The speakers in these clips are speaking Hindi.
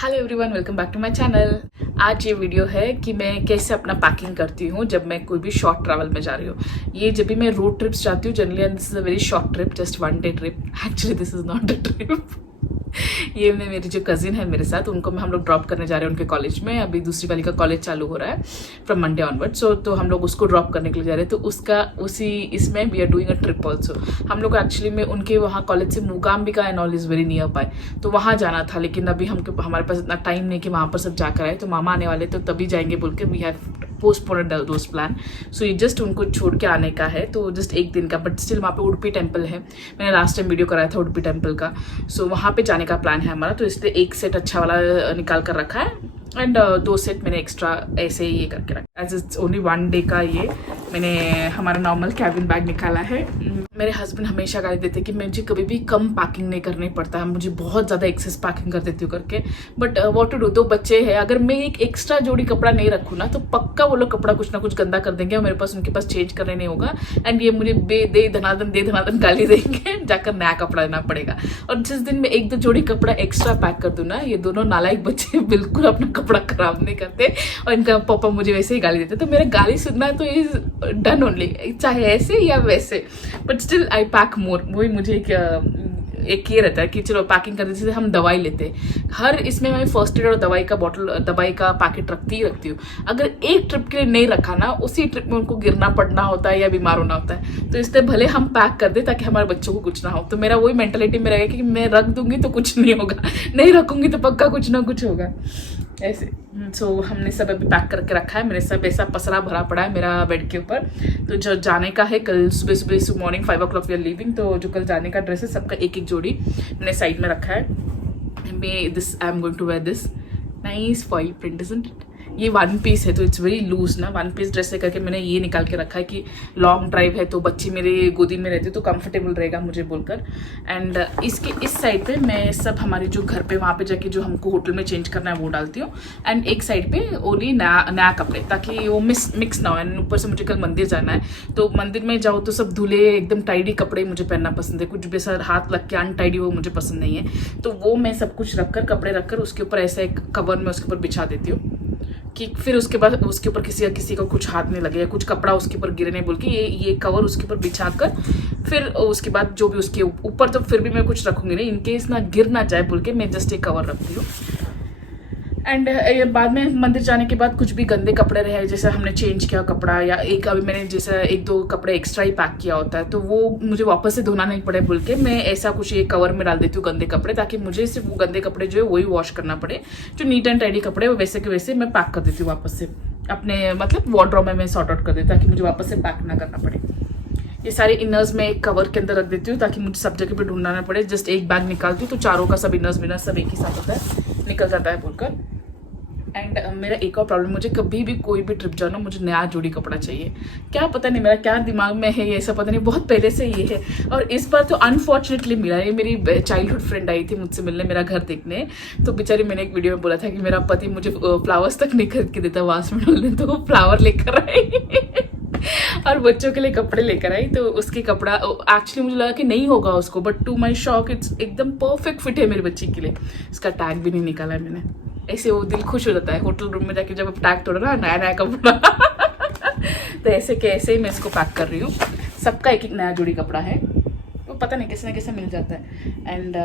Hello everyone, welcome back to my channel. आज ये वीडियो है कि मैं कैसे अपना पैकिंग करती हूँ जब मैं कोई भी शॉर्ट ट्रैवल में जा रही हूँ। ये जब भी मैं रोड ट्रिप्स जाती हूँ generally, and this is a very short trip, just 1 day trip. Actually this is not a trip. ये मेरी जो कज़िन है मेरे साथ, उनको हम लोग ड्रॉप करने जा रहे हैं उनके कॉलेज में। अभी दूसरी वाली का कॉलेज चालू हो रहा है फ्रॉम मंडे ऑनवर्ड। तो हम लोग उसको ड्रॉप करने के लिए जा रहे हैं। तो उसका इसमें we are doing a trip also. हम लोग एक्चुअली में उनके वहाँ कॉलेज से Mookambika and all is very nearby, तो वहाँ जाना था। लेकिन अभी हमारे पास इतना टाइम नहीं कि वहाँ पर सब जाकर आए। तो मामा आने वाले तो तभी जाएंगे बोल के we have postponed those plan. So ये जस्ट उनको छोड़ के आने का है, तो जस्ट एक दिन का। बट स्टिल वहाँ पे उडुपी टेम्पल है, मैंने लास्ट टाइम वीडियो कराया था उडुपी टेम्पल का। सो वहाँ पे जाने का प्लान है हमारा, तो इसलिए एक सेट अच्छा वाला निकाल कर रखा है एंड 2 सेट मैंने एक्स्ट्रा ऐसे ही ये करके रखा। एज इट्स ओनली 1 day का ये मैंने हमारा नॉर्मल कैबिन बैग निकाला है। मेरे हस्बैंड हमेशा गाली देते कि मुझे कभी भी कम पैकिंग नहीं करनी पड़ता है, मुझे बहुत ज़्यादा एक्सेस पैकिंग कर देती हूँ करके। बट व्हाट टू डू, 2 बच्चे हैं, अगर मैं एक एक्स्ट्रा जोड़ी कपड़ा नहीं रखूँ ना तो पक्का वो लोग कपड़ा कुछ ना कुछ गंदा कर देंगे और मेरे पास उनके पास चेंज करने नहीं होगा। एंड ये मुझे दे धनादन गाली देंगे, जाकर नया कपड़ा लेना पड़ेगा। और जिस दिन मैं 1-2 जोड़ी कपड़ा एक्स्ट्रा पैक कर दूँ ना, ये दोनों नालायक बच्चे बिल्कुल अपना कपड़ा खराब नहीं करते और इनका पापा मुझे वैसे ही गाली देते। तो मेरा गाली सुनना तो इज डन ओनली, चाहे ऐसे या वैसे, बट स्टिल आई पैक मोर। वही मुझे एक ये रहता है कि चलो पैकिंग करने से हम दवाई लेते हैं। हर इसमें मैं फर्स्ट एड और दवाई का पैकेट रखती हूँ। अगर एक ट्रिप के लिए नहीं रखा ना, उसी ट्रिप में उनको गिरना पड़ना होता है या बीमार होना होता है। तो इसलिए भले हम पैक कर दे ताकि हमारे बच्चों को कुछ ना हो। तो मेरा वही मेंटालिटी में रहेगा कि मैं रख दूंगी तो कुछ नहीं होगा, नहीं रखूंगी तो पक्का कुछ ना कुछ होगा ऐसे। सो हमने सब अभी पैक करके रखा है। मेरे सब ऐसा पसरा भरा पड़ा है मेरा बेड के ऊपर। तो जो जाने का है कल सुबह morning 5 o'clock we are leaving. तो जो कल जाने का ड्रेस है सबका एक जोड़ी मैंने साइड में रखा है। I am going to wear this nice foil print, isn't it? ये 1 piece है तो इट्स वेरी लूज ना। 1 piece ड्रेस है करके मैंने ये निकाल के रखा है कि लॉन्ग ड्राइव है तो बच्चे मेरे गोदी में रहते तो कंफर्टेबल रहेगा मुझे बोलकर। एंड इसके इस साइड पे मैं सब हमारे जो घर पे वहाँ पे जाके जो हमको होटल में चेंज करना है वो डालती हूँ। एंड एक साइड पे ओनली नया कपड़े, ताकि वो मिक्स ना हो। एंड ऊपर से मुझे कल मंदिर जाना है, तो मंदिर में जाओ तो सब धुले एकदम टाइडी कपड़े मुझे पहनना पसंद है। कुछ भी सर हाथ लग के अनटाइडी वो मुझे पसंद नहीं है। तो वो मैं सब कुछ रखकर कपड़े रखकर उसके ऊपर ऐसा एक कवर में उसके ऊपर बिछा देती हूँ कि फिर उसके बाद उसके ऊपर किसी का कुछ हाथ नहीं लगे या कुछ कपड़ा उसके ऊपर गिरे नहीं बोल के ये कवर उसके ऊपर बिछा कर फिर उसके बाद जो भी उसके ऊपर, तो फिर भी मैं कुछ रखूंगी नहीं, इनकेस ना गिर ना जाए बोल के मैं जस्ट एक कवर रखती हूँ। एंड बाद में मंदिर जाने के बाद कुछ भी गंदे कपड़े रहे, जैसे हमने चेंज किया कपड़ा या अभी मैंने जैसे 1-2 कपड़े एक्स्ट्रा ही पैक किया होता है, तो वो मुझे वापस से धोना नहीं पड़े बोल के मैं ऐसा कुछ एक कवर में डाल देती हूँ गंदे कपड़े, ताकि मुझे सिर्फ वो गंदे कपड़े जो है वही वॉश करना पड़े। जो नीट एंड टाइडी कपड़े वो वैसे के वैसे मैं पैक कर देती हूँ वापस से अपने मतलब वार्डरोब में मैं सॉर्ट आउट कर देती हूँ, ताकि मुझे वापस से पैक ना करना पड़े। ये सारे इनर्स में एक कवर के अंदर रख देती हूँ ताकि मुझे सब जगह पे ढूंढना ना पड़े। जस्ट एक बैग निकालती हूँ तो चारों का सब इनर्स सब एक ही साथ होता है, निकल जाता है बोलकर। एंड मेरा एक और प्रॉब्लम, मुझे कभी भी कोई भी ट्रिप जाना मुझे नया जोड़ी कपड़ा चाहिए। क्या पता नहीं मेरा क्या दिमाग में है, ये सब पता नहीं, बहुत पहले से ये है। और इस बार तो अनफॉर्चुनेटली मिला। ये मेरी चाइल्डहुड फ्रेंड आई थी मुझसे मिलने, मेरा घर देखने। तो बेचारी, मैंने एक वीडियो में बोला था कि मेरा पति मुझे फ्लावर्स तक नहीं खरीद के देता वास में डालने, तो वो फ्लावर लेकर आई और बच्चों के लिए कपड़े लेकर आई। तो उसके कपड़ा एक्चुअली मुझे लगा कि नहीं होगा उसको, but to my shock it's एकदम परफेक्ट फिट है मेरी बच्ची के लिए। इसका टैग भी नहीं निकाला है मैंने। ऐसे वो दिल खुश हो जाता है होटल रूम में जाके जब टैग तोड़ा ना नया कपड़ा तो ऐसे कैसे ही मैं इसको पैक कर रही हूँ। सबका एक नया जोड़ी कपड़ा है, वो पता नहीं कैसे ना कैसे मिल जाता है। एंड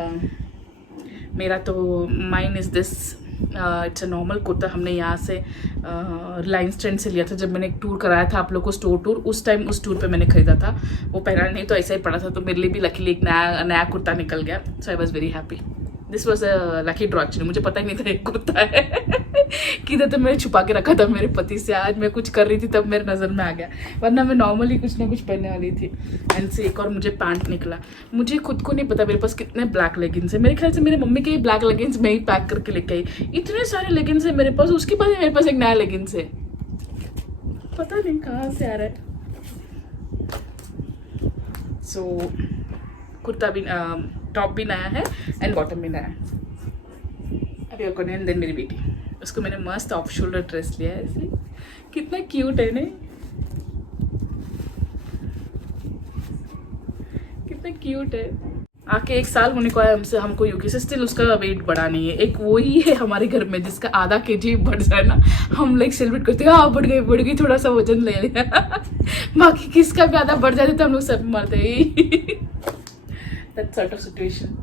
मेरा तो mine is this, it's a normal kurta. हमने यहाँ से रिलायंस ट्रेंड से लिया था जब मैंने एक टूर कराया था आप लोग को, स्टोर टूर। उस टाइम उस टूर पे मैंने खरीदा था, वो पहना नहीं तो ऐसा ही पड़ा था। तो मेरे लिए भी लकीली एक नया कुर्ता निकल गया। So I was very happy. This was a lucky draw actually, मुझे पता ही नहीं था एक कुर्ता है किधर तो मैंने छुपा के रखा था मेरे पति से। आज मैं कुछ कर रही थी तब मेरे नज़र में आ गया, वरना मैं नॉर्मली कुछ ना कुछ पहनने वाली थी। एंड से एक और मुझे पैंट निकला। मुझे खुद को नहीं पता मेरे पास कितने ब्लैक लेगिंग्स है। मेरे ख्याल से मेरे मम्मी के ब्लैक लेगिंग्स मैं ही पैक करके लेके आई। इतने सारे लेगिंग्स है मेरे पास, उसके बाद मेरे पास एक नया लेगिंग्स है, पता नहीं कहाँ से आ रहा है। सो कुर्ता भी, टॉप भी नया है एंड बॉटम भी नया है। अभी और एंड देन मेरी बेटी, उसको मैंने मस्त ऑफ शोल्डर ड्रेस लिया है ऐसे, कितना क्यूट है नहीं, कितना क्यूट है। आके 1 साल होने को आया हमसे, हमको यूके से, स्टिल उसका वेट बढ़ा नहीं है। एक वही है हमारे घर में जिसका आधा केजी बढ़ जाए ना, हम लाइक सेलिब्रेट करते हैं, हाँ बढ़ गई थोड़ा सा वजन ले लिया। बाकी किसका भी आधा बढ़ जाते तो हम लोग सब मरते ही। That sort of situation.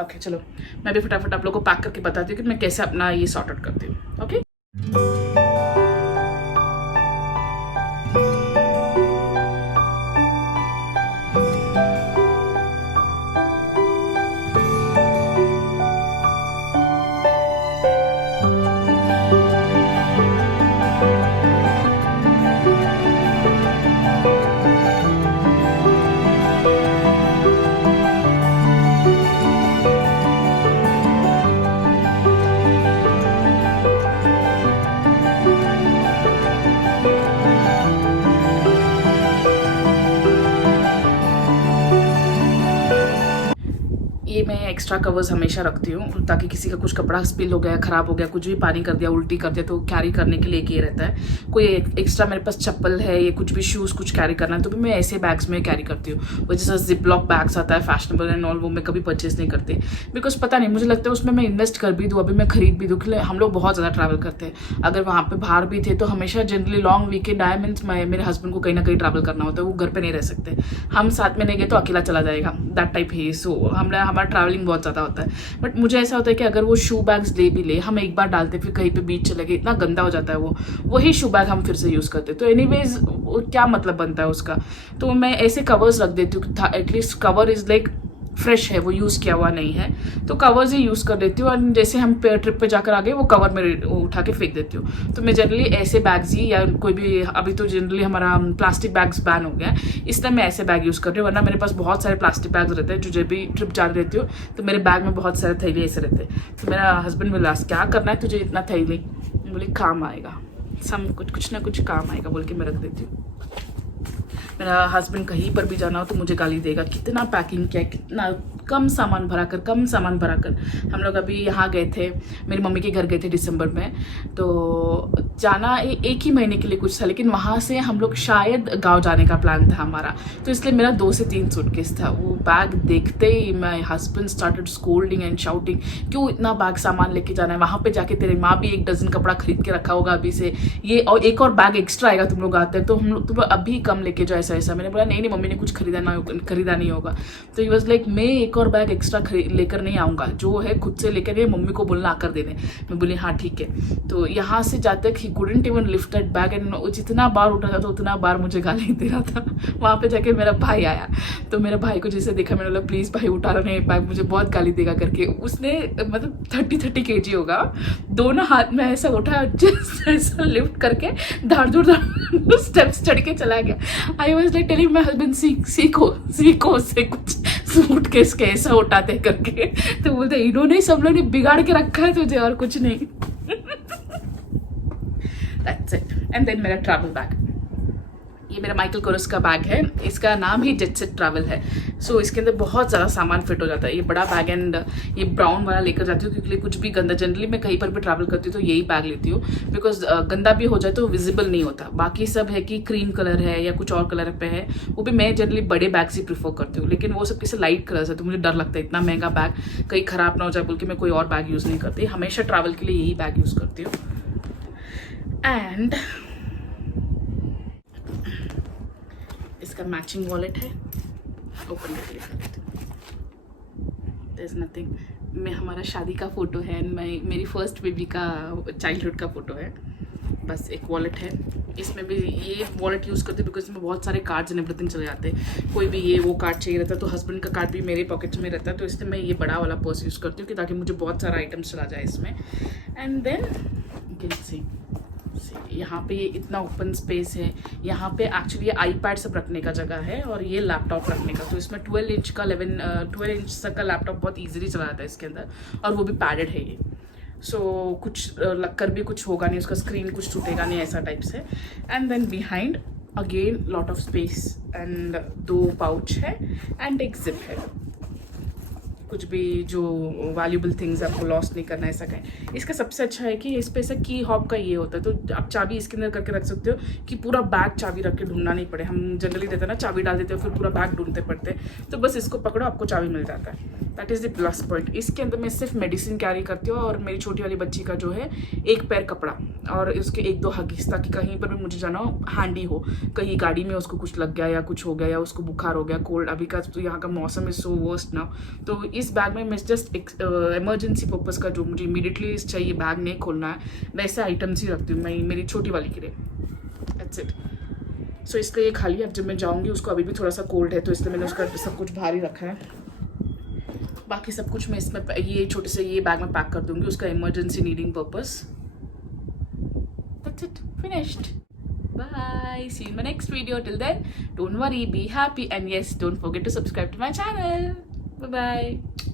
Okay चलो, मैं भी फटाफट आप लोगों को पैक करके बताती हूँ कि मैं कैसे अपना ये सॉर्ट आउट करती हूँ। ओके ये मैं एक्स्ट्रा कवर्स हमेशा रखती हूँ ताकि किसी का कुछ कपड़ा स्पिल हो गया, ख़राब हो गया, कुछ भी पानी कर दिया, उल्टी कर दिया, तो कैरी करने के लिए एक ये रहता है। कोई एक्स्ट्रा मेरे पास चप्पल है, ये कुछ भी शूज़ कुछ कैरी करना है तो भी मैं ऐसे बैग्स में कैरी करती हूँ। वो जैसा जिप लॉक बैग्स आता है फैशनेबल एंड ऑल, वो मैं कभी परचेज नहीं करती बिकॉज पता नहीं, मुझे लगता है उसमें मैं इन्वेस्ट कर भी दूँ, अभी मैं खरीद भी दूँ। हम लोग बहुत ज़्यादा ट्रैवल करते हैं, अगर वहाँ पर बाहर भी थे तो हमेशा जनरली लॉन्ग वीकेंड आया मीन्स मेरे हस्बैंड को कहीं ना कहीं ट्रैवल करना होता है, वो घर पर नहीं रह सकते। हम साथ में नहीं गए तो अकेला चला जाएगा, दैट टाइप है। सो हमारा ट्रैवलिंग बहुत ज़्यादा होता है। बट मुझे ऐसा होता है कि अगर वो शू बैग्स ले भी ले, हम एक बार डालते फिर कहीं पे बीच चले गए, इतना गंदा हो जाता है वो, वही शू बैग हम फिर से यूज़ करते, तो एनीवेज क्या मतलब बनता है उसका। तो मैं ऐसे कवर्स रख देती हूँ, at least cover is like fresh है, वो यूज़ किया हुआ नहीं है, तो कवर्स ही यूज़ कर देती हूँ। और जैसे हम ट्रिप पे जाकर आ गए वो कवर में उठा के फेंक देती हूँ। तो मैं जनरली ऐसे बैग्स ही, या कोई भी, अभी तो जनरली हमारा प्लास्टिक बैग्स बैन हो गया है, इसलिए मैं ऐसे बैग यूज़ कर रही हूँ। वरना मेरे पास बहुत सारे प्लास्टिक बैग्स रहते हैं, जो जब भी ट्रिप जा रहती हूँ तो मेरे बैग में बहुत सारे थैली ऐसे रहते हैं। तो मेरा हस्बैंड बोला क्या करना है तुझे इतना थैली, बोले काम आएगा, सब कुछ ना कुछ काम आएगा बोल के मैं रख देती हूँ। मेरा हस्बैंड कहीं पर भी जाना हो तो मुझे गाली देगा, कितना पैकिंग किया, कितना कम सामान भरा कर। हम लोग अभी यहाँ गए थे, मेरी मम्मी के घर गए थे दिसंबर में, तो जाना एक ही महीने के लिए कुछ था, लेकिन वहाँ से हम लोग शायद गांव जाने का प्लान था हमारा, तो इसलिए मेरा 2 से 3 सूटकेस था। वो बैग देखते ही my husband started scolding and shouting, क्यों इतना बैग सामान लेके जाना है, वहाँ पे जाके तेरी माँ भी 1 डजन कपड़ा खरीद के रखा होगा अभी से, ये और एक और बैग एक्स्ट्रा आएगा तुम लोग आते हैं तो हम लोग तुम अभी कम लेके जाओ, ऐसा। मैंने बोला नहीं मम्मी ने कुछ खरीदा नहीं होगा। तो ही वाज लाइक मैं एक और बैग एक्स्ट्रा लेकर नहीं आऊँगा, जो है खुद से लेकर ये मम्मी को बोलना आकर देने। मैं बोली हाँ ठीक है। तो यहाँ से जाते तक he couldn't even lift that bag, and जितना बार उठा था तो उतना बार मुझे गाली दे रहा था। वहाँ पे जाके मेरा भाई आया, तो मेरे भाई को जैसे देखा मैंने बोला प्लीज़ भाई उठा रहा नहीं बैग, मुझे बहुत गाली देगा करके। उसने मतलब 30 kg होगा, दोनों हाथ में ऐसा उठा, जस्ट ऐसा लिफ्ट करके धाड़ स्टेप्स चढ़ के चला गया। I was like telling my husband सीखो उससे कुछ, सूटकेस कैसा उठाते करके। तो बोलते इन्होंने सब लोग ने बिगाड़ के रखा है तुझे और कुछ नहीं। That's it. And then मेरा ट्रैवल बैग, ये मेरा माइकल कोरस का बैग है, इसका नाम ही जेट सेट ट्रैवल है। सो इसके अंदर बहुत ज़्यादा सामान फिट हो जाता है। ये बड़ा बैग एंड ये ब्राउन वाला लेकर जाती हूँ क्योंकि कुछ भी गंदा, जनरली मैं कहीं पर भी ट्रैवल करती हूँ तो यही बैग लेती हूँ, बिकॉज गंदा भी हो जाए तो विजिबल नहीं होता। बाकी सब है कि क्रीम कलर है या कुछ और कलर पे है, वो भी मैं जनरली बड़े बैग से प्रीफर करती हूँ, लेकिन वो सब किसी लाइट कलर है तो मुझे डर लगता है इतना महंगा बैग कहीं ख़राब ना हो जाए बोल के मैं कोई और बैग यूज़ नहीं करती, हमेशा ट्रैवल के लिए यही बैग यूज़ करती हूँ। एंड इसका मैचिंग वॉलेट है, ओपन करके दिखा देती हूँ। देयर इज नथिंग, मैं हमारा शादी का फ़ोटो है, मेरी फर्स्ट बेबी का चाइल्डहुड का फ़ोटो है, बस एक वॉलेट है। इसमें भी ये वॉलेट यूज़ करती हूँ बिकॉज इसमें बहुत सारे कार्ड्स एंड एवरीथिंग चले जाते हैं, कोई भी ये वो कार्ड चाहिए रहता है तो हस्बैंड का कार्ड भी मेरे पॉकेट्स में रहता है, तो इसलिए मैं ये बड़ा वाला पर्स यूज़ करती हूँ कि ताकि मुझे बहुत सारा आइटम्स चला जाए इसमें। And then you can see यहाँ पे ये इतना ओपन स्पेस है, यहाँ पे एक्चुअली ये आईपैड सब रखने का जगह है और ये लैपटॉप रखने का, तो इसमें 12 इंच का 12 इंच तक का लैपटॉप बहुत इजीली चला जाता है इसके अंदर, और वो भी पैडेड है ये। सो कुछ लगकर भी कुछ होगा नहीं, उसका स्क्रीन कुछ टूटेगा नहीं, ऐसा टाइप से। And then behind again lot of space and 2 pouch है एंड एक जिप है। कुछ भी जो वैल्यूबल थिंग्स आपको लॉस्ट नहीं करना है, ऐसा कहें। इसका सबसे अच्छा है कि इस पे ऐसा की हॉब का ये होता है, तो आप चाबी इसके अंदर करके रख सकते हो कि पूरा बैग चाबी रख के ढूंढना नहीं पड़े। हम जनरली देते हैं ना, चाबी डाल देते हो फिर पूरा बैग ढूंढते पड़ते हैं, तो बस इसको पकड़ो आपको चाबी मिल जाता है। That is the plus point. इसके अंदर मैं सिर्फ मेडिसिन कैरी करती हूँ और मेरी छोटी वाली बच्ची का जो है एक पैर कपड़ा और उसके एक दो हगीज, ताकि कहीं पर भी मुझे जाना हो हैंडी हो, कहीं गाड़ी में उसको कुछ लग गया या कुछ हो गया या उसको बुखार हो गया, कोल्ड, अभी का तो यहाँ का मौसम इज सो वर्स्ट ना, तो इस बैग में मैं जस्ट इमरजेंसी पर्पज़ का जो मुझे इमीडिएटली चाहिए, बैग नहीं खोलना है, वैसे आइटम्स ही रखती हूँ मैं मेरी छोटी वाली के लिए। That's it. सो इसका ये खाली, अब जब मैं जाऊँगी उसको अभी भी थोड़ा सा कोल्ड है तो इसलिए मैंने उसका सब कुछ बाहर ही रखा है। बाकी सब कुछ मैं इसमें ये छोटे से ये बैग में पैक कर दूंगी उसका emergency needing purpose. That's it, finished. Bye, see you in my next video. Till then, don't worry, be happy, and yes, don't forget to subscribe to my channel. Bye bye.